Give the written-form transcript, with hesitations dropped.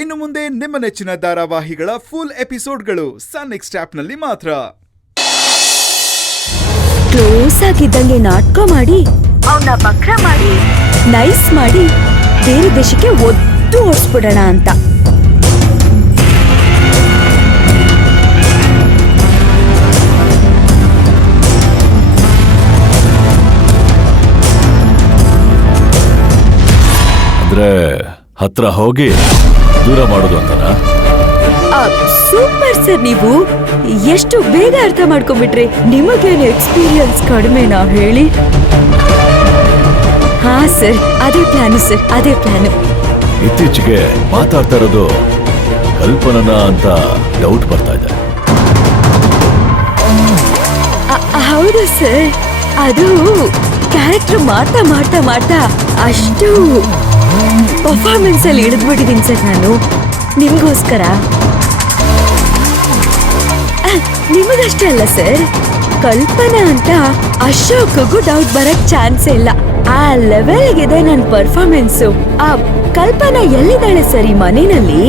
ಇನ್ನು ಮುಂದೆ ನಿಮ್ಮ ನೆಚ್ಚಿನ ಧಾರಾವಾಹಿಗಳ ಫುಲ್ ಎಪಿಸೋಡ್ಗಳು ಸನ್ ನೆಕ್ಸ್ಟ್ ಆಪ್ನಲ್ಲಿ ಮಾತ್ರ. ಕ್ಲೋಸ್ ಆಗಿದ್ದಂಗೆ ನಾಟಕ ಮಾಡಿ ಅವನ್ನ ಬಕ್ರ ಮಾಡಿ ನೈಸ್ ಮಾಡಿ ಬೇರೆ ದೇಶಕ್ಕೆ ಒದ್ದು ಓಡಿಸ್ಬಿಡೋಣ ಅಂತ. ಅಂದ್ರೆ ಹತ್ರ ಹೋಗಿ ದೂರ ಮಾಡೋದು ಅಂತನಾ? ಸೂಪರ್ ಸರ್, ನೀವು ಎಷ್ಟು ಬೇಗ ಅರ್ಥ ಮಾಡ್ಕೊಂಡ್ಬಿಟ್ರಿ. ನಿಮಗೇನು ಎಕ್ಸ್ಪೀರಿಯನ್ಸ್ ಕಡಿಮೆನಾ ಹೇಳಿ? ಹಾ ಸರ್, ಅದೇ ಪ್ಲಾನು ಸರ್, ಅದೇ ಪ್ಲಾನು. ಇತ್ತೀಚೆಗೆ ಮಾತಾಡ್ತಾ ಇರೋದು ಕಲ್ಪನನ ಅಂತ ಡೌಟ್ ಬರ್ತಾ ಇದೆ. ಹೌದು ಸರ್, ಅದು ಕ್ಯಾರೆಕ್ಟರ್ ಮಾಡ್ತಾ ಮಾಡ್ತಾ ಮಾಡ್ತಾ ಅಷ್ಟು ಪರ್ಫಾರ್ಮೆನ್ಸ್ ಅಲ್ಲಿ ಇಳಿದ್ಬಿಟ್ಟಿದ್ದೀನಿ ಸರ್ ನಾನು ನಿಮ್ಗೋಸ್ಕರ. ನಿಮಗಷ್ಟೇ ಅಲ್ಲ ಸರ್, ಕಲ್ಪನಾ ಅಂತ ಅಶೋಕ್ಗೂ ಡೌಟ್ ಬರಕ್ ಚಾನ್ಸ್ ಇಲ್ಲ. ಆ ಲೆವೆಲ್ಗಿದೆ ನನ್ನ ಪರ್ಫಾರ್ಮೆನ್ಸು. ಆ ಕಲ್ಪನಾ ಎಲ್ಲಿದ್ದಾಳೆ ಸರ್ ಈ ಮನೆಯಲ್ಲಿ?